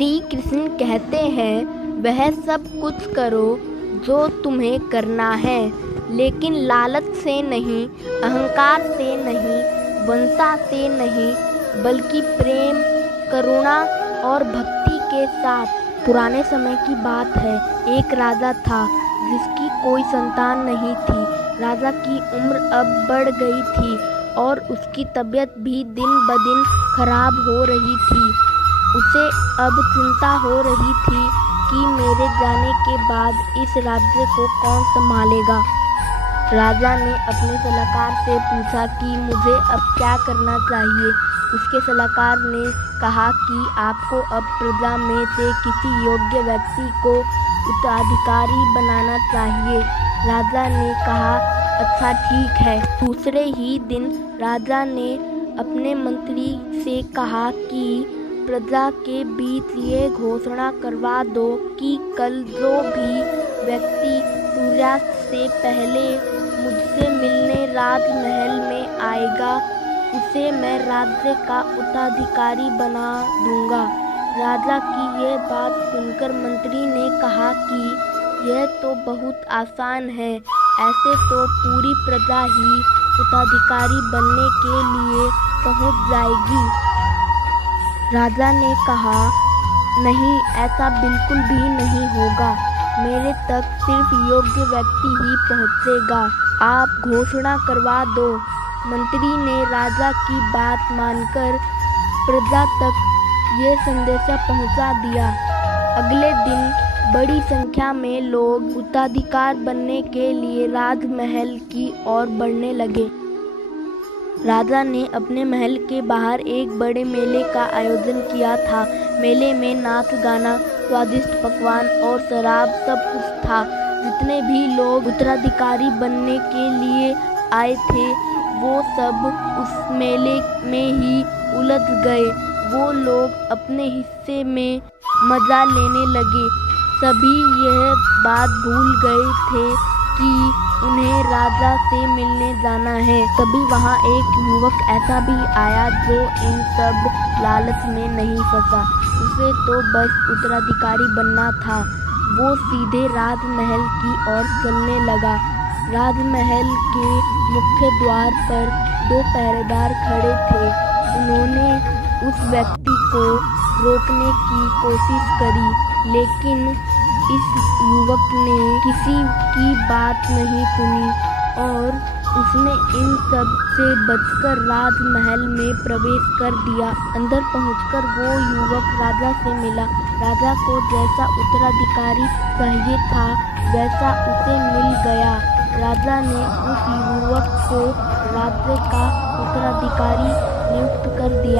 श्री कृष्ण कहते हैं, वह सब कुछ करो जो तुम्हें करना है, लेकिन लालच से नहीं, अहंकार से नहीं, वंशा से नहीं, बल्कि प्रेम, करुणा और भक्ति के साथ। पुराने समय की बात है। एक राजा था जिसकी कोई संतान नहीं थी। राजा की उम्र अब बढ़ गई थी और उसकी तबीयत भी दिन ब दिन खराब हो रही थी। उसे अब चिंता हो रही थी कि मेरे जाने के बाद इस राज्य को कौन संभालेगा। राजा ने अपने सलाहकार से पूछा कि मुझे अब क्या करना चाहिए। उसके सलाहकार ने कहा कि आपको अब प्रजा में से किसी योग्य व्यक्ति को उत्तराधिकारी बनाना चाहिए। राजा ने कहा, अच्छा ठीक है। दूसरे ही दिन राजा ने अपने मंत्री से कहा कि प्रजा के बीच ये घोषणा करवा दो कि कल जो भी व्यक्ति सूर्यास्त से पहले मुझसे मिलने राजमहल में आएगा, उसे मैं राज्य का उत्तराधिकारी बना दूंगा। राजा की यह बात सुनकर मंत्री ने कहा कि यह तो बहुत आसान है, ऐसे तो पूरी प्रजा ही उत्तराधिकारी बनने के लिए पहुंच जाएगी। राजा ने कहा, नहीं, ऐसा बिल्कुल भी नहीं होगा। मेरे तक सिर्फ योग्य व्यक्ति ही पहुंचेगा। आप घोषणा करवा दो। मंत्री ने राजा की बात मानकर प्रजा तक ये संदेशा पहुंचा दिया। अगले दिन बड़ी संख्या में लोग उत्तराधिकार बनने के लिए राजमहल की ओर बढ़ने लगे। राजा ने अपने महल के बाहर एक बड़े मेले का आयोजन किया था। मेले में नाच गाना, स्वादिष्ट पकवान और शराब सब कुछ था। जितने भी लोग उत्तराधिकारी बनने के लिए आए थे, वो सब उस मेले में ही उलझ गए। वो लोग अपने हिस्से में मजा लेने लगे। सभी यह बात भूल गए थे कि उन्हें राजा से मिलने जाना है। तभी वहाँ एक युवक ऐसा भी आया जो इन सब लालच में नहीं फंसा। उसे तो बस उत्तराधिकारी बनना था। वो सीधे राजमहल की ओर चलने लगा। राजमहल के मुख्य द्वार पर 2 पहरेदार खड़े थे। उन्होंने उस व्यक्ति को रोकने की कोशिश करी, लेकिन इस युवक ने किसी की बात नहीं सुनी और उसने इन सब से बचकर राजमहल में प्रवेश कर दिया। अंदर पहुंचकर वो युवक राजा से मिला। राजा को जैसा उत्तराधिकारी चाहिए था, वैसा उसे मिल गया। राजा ने उस युवक को राज्य का उत्तराधिकारी नियुक्त कर दिया।